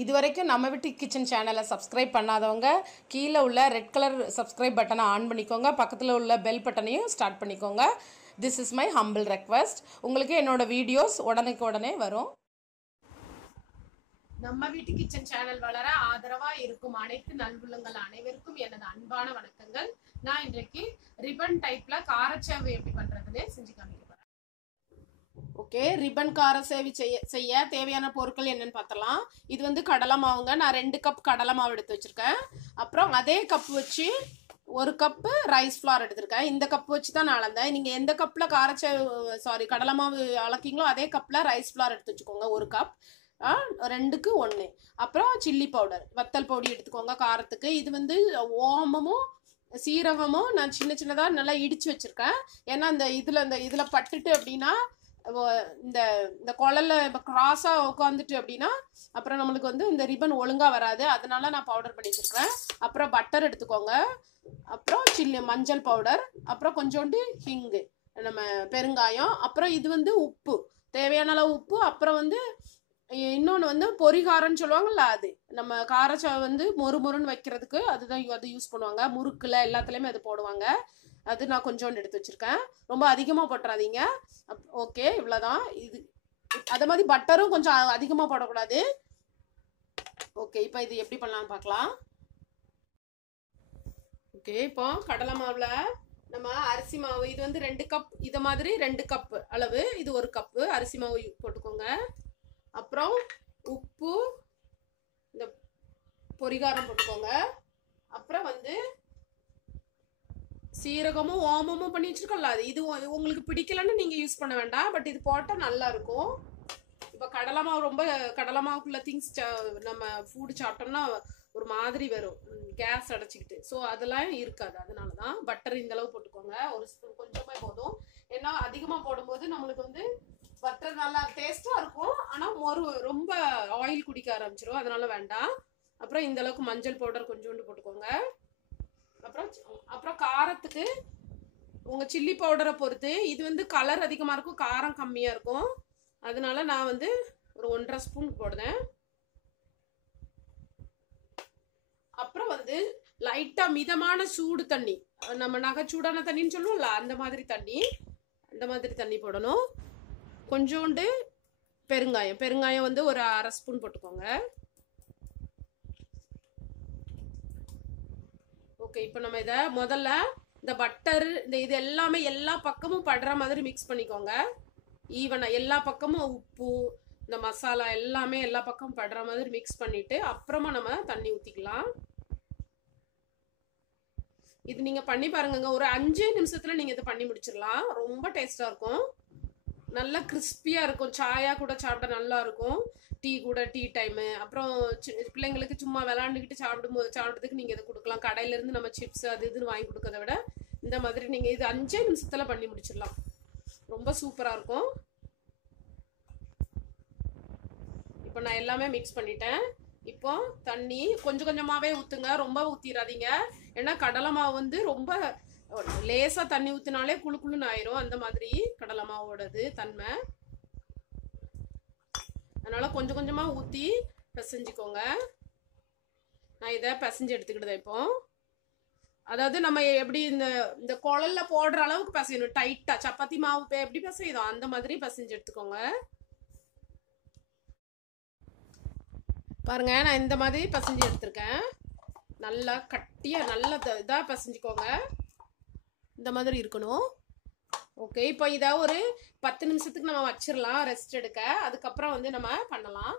இதுவரைக்கும் நம்ம வீட்டு கிச்சன் சேனலை சப்ஸ்கிரைப் பண்ணாதவங்க கீழே உள்ள ரெட் கலர் சப்ஸ்கிரைப் பட்டனை ஆன் பண்ணிக்கோங்க. பக்கத்தில் உள்ள பெல் பட்டனையும் ஸ்டார்ட் பண்ணிக்கோங்க. This is my humble request. உங்களுக்கு என்னோட வீடியோஸ் உடனே வரும். நம்ம வீட்டு கிச்சன் சேனல் வளர ஆதரவா இருக்கும் அனைத்து நல்வுள்ளங்கள் அனைவருக்கும் எனது அன்பான வணக்கங்கள். நான் இன்றைக்கு ரிப்பன் டைப்ல காரச்சேவை எப்படி பண்றதுன்னு செஞ்சு காமிக்கிறேன். ஓகே, ரிப்பன் காரசேவி செய்ய தேவையான பொருட்கள் என்னன்னு பார்த்தலாம். இது வந்து கடலை மாவுங்க. நான் 2 கப் கடலை மாவு எடுத்து வச்சிருக்கேன். அப்புறம் அதே கப் வச்சு 1 கப்பு ரைஸ் ஃப்ளார் எடுத்திருக்கேன். இந்த கப் வச்சு தான் நான் அளந்தேன். நீங்கள் எந்த கப்பில் கடலை மாவு அளக்கிங்களோ அதே கப்பில் ரைஸ் ஃப்ளார் எடுத்து வச்சுக்கோங்க. 1 கப் 2க்கு 1. அப்புறம் சில்லி பவுடர், வத்தல் பொடி எடுத்துக்கோங்க காரத்துக்கு. இது வந்து ஓமமும் சீரகமும் நான் சின்னதாக நல்லா இடித்து வச்சுருக்கேன். ஏன்னா இதில் பட்டுட்டு அப்படின்னா இந்த குழல்ல இப்போ கிராஸாக உட்காந்துட்டு அப்படின்னா அப்புறம் நம்மளுக்கு வந்து இந்த ரிப்பன் ஒழுங்காக வராது. அதனால நான் பவுடர் பண்ணி வச்சுருக்கேன். அப்புறம் பட்டர் எடுத்துக்கோங்க. அப்புறம் மஞ்சள் பவுடர், அப்புறம் கொஞ்சோண்டு ஹிங்கு, நம்ம பெருங்காயம், அப்புறம் இது வந்து உப்பு, தேவையான அளவு உப்பு. அப்புறம் வந்து இன்னொன்று வந்து பொரிகாரன்னு சொல்லுவாங்கல்ல, அது நம்ம காரச்சாவை வந்து மொறுன்னு வைக்கிறதுக்கு அது யூஸ் பண்ணுவாங்க. முறுக்குல எல்லாத்துலேயுமே அது போடுவாங்க. அது நான் கொஞ்சோண்டு எடுத்து வச்சுருக்கேன். ரொம்ப அதிகமாக போட்டுறாதீங்க. ஓகே, இவ்வளோதான். இது அதே மாதிரி பட்டரும் கொஞ்சம் அதிகமாக போடக்கூடாது. ஓகே, இப்போ இது எப்படி பண்ணலான்னு பார்க்கலாம். ஓகே, இப்போ கடலை மாவில் நம்ம அரிசி மாவு, இது வந்து 2 கப், இதை மாதிரி 2 கப்பு அளவு, இது 1 கப்பு அரிசி மாவு போட்டுக்கோங்க. அப்புறம் உப்பு, இந்த பொரிகாரம் போட்டுக்கோங்க. அப்புறம் வந்து சீரகமும் ஓமமும் பண்ணி வச்சிருக்கோம்ல, அது இது உங்களுக்கு பிடிக்கலன்னு நீங்கள் யூஸ் பண்ண வேண்டாம். பட் இது போட்டால் நல்லா இருக்கும். இப்போ கடலை மாவுக்குள்ள திங்ஸ் நம்ம ஃபுட் சாப்பிட்டோம்னா ஒரு மாதிரி வரும், கேஸ் அடைச்சிக்கிட்டு. ஸோ அதெல்லாம் இருக்காது. அதனால தான் பட்டர் இந்த அளவு போட்டுக்கோங்க. 1 ஸ்பூன் கொஞ்சமே போதும். ஏன்னா அதிகமாக போடும்போது நம்மளுக்கு வந்து பட்டர் நல்லா டேஸ்ட்டாக இருக்கும், ஆனால் ரொம்ப ஆயில் குடிக்க ஆரம்பிச்சிடும். அதனால வேண்டாம். அப்புறம் இந்த அளவுக்கு மஞ்சள் பவுடர் கொஞ்சோண்டு போட்டுக்கோங்க. அப்புறம் காரத்துக்கு உங்கள் சில்லி பவுடரை பொறுத்து இது வந்து கலர் அதிகமாக இருக்கும், காரம் கம்மியாக இருக்கும். அதனால நான் வந்து ஒரு 1.5 ஸ்பூன் போடுறேன். அப்புறம் வந்து லைட்டாக மிதமான சூடு தண்ணி, நம்ம நகைச்சூடான தண்ணின்னு சொல்லுவோம்ல, அந்த மாதிரி தண்ணி போடணும். கொஞ்சோண்டு பெருங்காயம் வந்து ஒரு 1/2 ஸ்பூன் போட்டுக்கோங்க. ஓகே, இப்போ நம்ம இதை முதல்ல இந்த பட்டர் இது எல்லாமே எல்லா பக்கமும் படுற மாதிரி மிக்ஸ் பண்ணிக்கோங்க. ஈவனாக எல்லா பக்கமும் உப்பு, இந்த மசாலா எல்லாமே எல்லா பக்கமும் படுற மாதிரி மிக்ஸ் பண்ணிவிட்டு அப்புறமா நம்ம தண்ணி ஊற்றிக்கலாம். இது நீங்கள் பண்ணி பாருங்க. ஒரு 5 நிமிஷத்தில் நீங்கள் இதை பண்ணி முடிச்சிடலாம். ரொம்ப டேஸ்ட்டாக இருக்கும், நல்லா கிறிஸ்பியாக இருக்கும். சாயா கூட சாப்பிட்டா நல்லா இருக்கும், டீ டைமு. அப்புறம் பிள்ளைங்களுக்கு சும்மா விளாண்டுக்கிட்டு சாப்பிட்றதுக்கு நீங்கள் இதை கொடுக்கலாம். கடையிலேருந்து நம்ம சிப்ஸ் அது இதுன்னு வாங்கி கொடுக்கறத விட இந்த மாதிரி நீங்கள் இது 5 நிமிஷத்தில் பண்ணி முடிச்சிடலாம். ரொம்ப சூப்பராக இருக்கும். இப்போ நான் எல்லாமே மிக்ஸ் பண்ணிட்டேன். இப்போ தண்ணி கொஞ்சம் கொஞ்சமாகவே ஊற்றுங்க, ரொம்ப ஊற்றிடாதீங்க. ஏன்னா கடலை மாவு வந்து ரொம்ப லேசாக தண்ணி ஊற்றினாலே குழுன்னு ஆயிரும். அந்த மாதிரி கடலை மாவோடது தன்மை. அதனால் கொஞ்சம் கொஞ்சமாக ஊற்றி பிசைஞ்சிக்கோங்க. நான் இதை பிசைஞ்சு எடுத்துக்கிட்டேன். இப்போ அதாவது நம்ம எப்படி இந்த குழல்ல போடுற அளவுக்கு பிசையணும், டைட்டாக. சப்பாத்தி மாவு எப்படி பிசையுதோ அந்த மாதிரி பிசைஞ்சு எடுத்துக்கோங்க. பாருங்க, நான் இந்த மாதிரி பிசைஞ்சு எடுத்திருக்கேன். நல்லா கட்டியாக நல்லா இதாக பிசைஞ்சிக்கோங்க. இந்த மாதிரி இருக்கணும். ஓகே, இப்போ இதை ஒரு 10 நிமிஷத்துக்கு நம்ம வச்சிடலாம் ரெஸ்ட் எடுக்க. அதுக்கப்புறம் வந்து நம்ம பண்ணலாம்.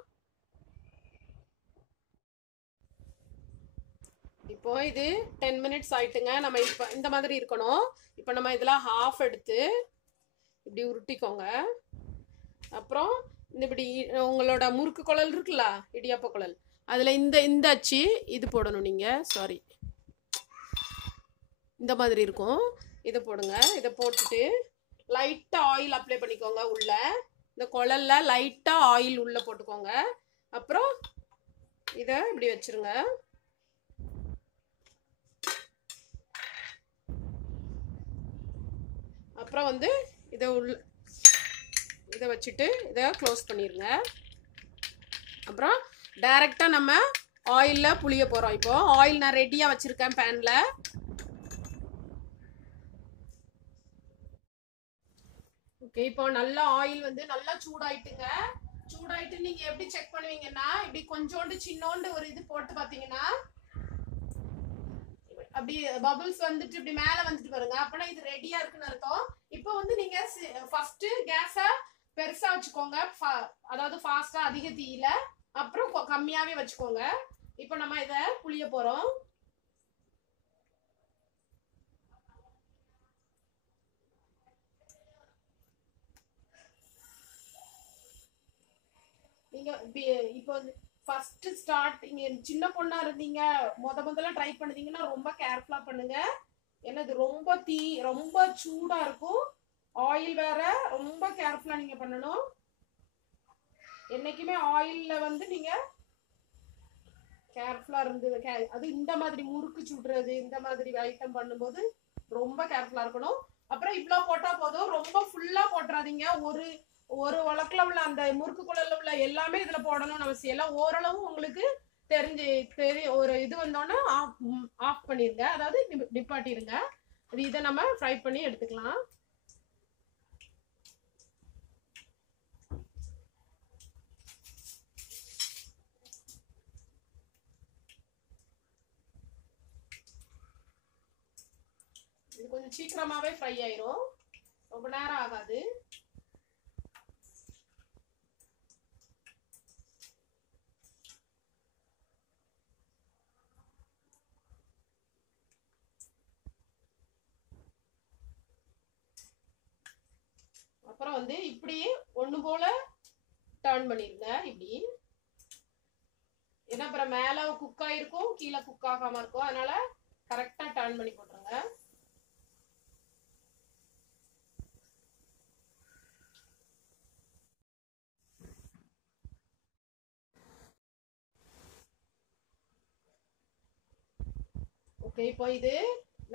இப்போ இது 10 மினிட்ஸ் ஆயிட்டுங்க. நம்ம இப்போ இந்த மாதிரி இருக்கணும். இப்போ நம்ம இதில் ஹாஃப் எடுத்து இப்படி உருட்டிக்கோங்க. அப்புறம் இப்படி உங்களோட முறுக்கு குழல் இருக்குல்ல, இடியாப்ப குழல், அதில் இந்த அச்சு இது போடணும். நீங்கள் இந்த மாதிரி இருக்கும், இதை போடுங்க. இதை போட்டுட்டு லைட்டாக ஆயில் அப்ளை பண்ணிக்கோங்க. உள்ள இந்த குழல்ல லைட்டாக ஆயில் உள்ளே போட்டுக்கோங்க. அப்புறம் இதை இப்படி வச்சிருங்க. அப்புறம் வந்து இதை வச்சுட்டு இதை க்ளோஸ் பண்ணிடுங்க. அப்புறம் டைரக்டா நம்ம ஆயில்ல புளிய போறோம். இப்போ ஆயில் நான் ரெடியா வச்சிருக்கேன் பேன்ல. ஓகே, இப்போ நல்லா ஆயில் வந்து நல்லா சூடாயிட்டுங்க. சூடாயிட்டு நீங்க எப்படி செக் பண்ணுவீங்கன்னா, இப்படி கொஞ்சோண்டு சின்னோண்டு ஒரு இது போட்டு பாத்தீங்கன்னா அப்படி பபிள்ஸ் வந்துட்டு இப்படி மேல வந்துட்டு பாருங்க. அப்பனா இது ரெடியா இருக்குன்னு அர்த்தம். இப்போ வந்து நீங்க ஃபர்ஸ்ட் கேஸ பெருசா வச்சுக்கோங்க, அதாவது ஃபாஸ்டா அதிக தீயில, அப்புறம் கம்மியாவே வச்சுக்கோங்க. இப்போ நம்ம இத புளிய போறோம். நீங்க இப்போ ஃபர்ஸ்ட் ஸ்டார்ட் நீங்க சின்ன பொண்ணா இருந்தீங்க, முதல்ல ட்ரை பண்ணுவீங்கன்னா ரொம்ப கேர்ஃபுல்லா பண்ணுங்க. ஏன்னா இது ரொம்ப சூடா இருக்கும். ஆயில் வேற, ரொம்ப கேர்ஃபுல்லா நீங்க பண்ணணும். என்னைக்குமே ஆயில்ல வந்து நீங்க கேர்ஃபுல்லா இருந்தது. அது இந்த மாதிரி முறுக்கு சுடுறது இந்த மாதிரி ஐட்டம் பண்ணும்போது ரொம்ப கேர்ஃபுல்லா இருக்கணும். அப்புறம் இவ்வளவு போட்டா போதும், ரொம்ப ஃபுல்லா போட்டுறாதீங்க. ஒரு உலக்குல உள்ள அந்த முறுக்கு குழல்ல உள்ள எல்லாமே இதுல போடணும்னு அவசியம் இல்லை. ஓரளவு உங்களுக்கு ஒரு இது வந்தோன்னா ஆஃப் பண்ணிருங்க, அதாவது நிப்பாட்டிருங்க. இதை நம்ம ஃப்ரை பண்ணி எடுத்துக்கலாம். இது கொஞ்சம் சீக்கிரமாவே ஃப்ரை ஆயிரும், ரொம்ப நேரம் ஆகாது. அப்புறம் வந்து இப்படி ஒண்ணு போல டர்ன் பண்ணிருங்க இப்படி. ஏன்னா அப்புறம் மேல குக் ஆயிருக்கும், கீழே குக் ஆகாம இருக்கும். அதனால கரெக்டா டர்ன் பண்ணி போட்டுருங்க. ஓகே, இப்போ இது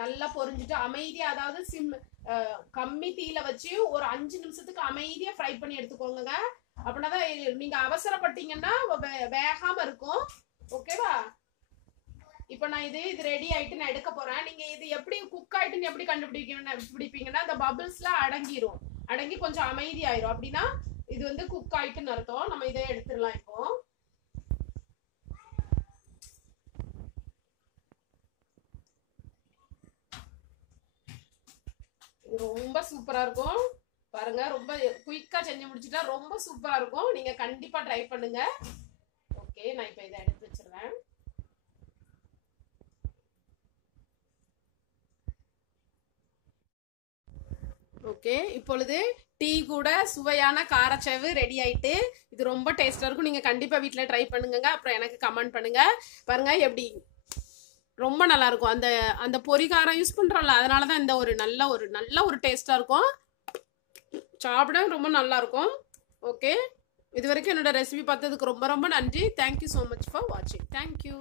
நல்லா பொரிஞ்சுட்டு அமைதியா, அதாவது கம்மி தீயில வச்சு ஒரு 5 நிமிஷத்துக்கு அமைதியா ஃப்ரை பண்ணி எடுத்துக்கோங்க. அப்படின்னாதான் நீங்க அவசரப்பட்டீங்கன்னா வேகாம இருக்கும். ஓகேவா? இப்போ நான் இது ரெடி ஆயிட்டு நான் எடுக்க போறேன். நீங்க இது எப்படி குக் ஆயிட்டுன்னு எப்படி கண்டுபிடிப்பீங்கன்னா, இந்த பபிள்ஸ்லாம் அடங்கி கொஞ்சம் அமைதி ஆயிரும். அப்படின்னா இது வந்து குக் ஆயிட்டுன்னு அர்த்தம். நம்ம இதை எடுத்துடலாம். இப்போ இது ரொம்ப சூப்பரா இருக்கும் பாருங்க. ரொம்ப குயிக்கா செஞ்சு முடிச்சுட்டா ரொம்ப சூப்பரா இருக்கும். நீங்க கண்டிப்பா ட்ரை பண்ணுங்க. ஓகே, நான் இப்ப இதை எடுத்து வச்சிருவேன். ஓகே, இப்பொழுது டீ கூட சுவையான காரச்சேவு ரெடி ஆயிட்டு. இது ரொம்ப டேஸ்டா இருக்கும். நீங்க கண்டிப்பா வீட்டுல ட்ரை பண்ணுங்க. அப்புறம் எனக்கு கமெண்ட் பண்ணுங்க. பாருங்க எப்படி ரொம்ப நல்லா இருக்கும். அந்த பொரிகாரம் யூஸ் பண்றோம்ல, அதனாலதான் இந்த நல்ல ஒரு டேஸ்டா இருக்கும். சாப்பிட ரொம்ப நல்லா இருக்கும். ஓகே, இது வரைக்கும் என்னோட ரெசிபி பார்த்ததுக்கு ரொம்ப நன்றி. தேங்க்யூ ஸோ மச் ஃபார் வாட்சிங். தேங்க்யூ.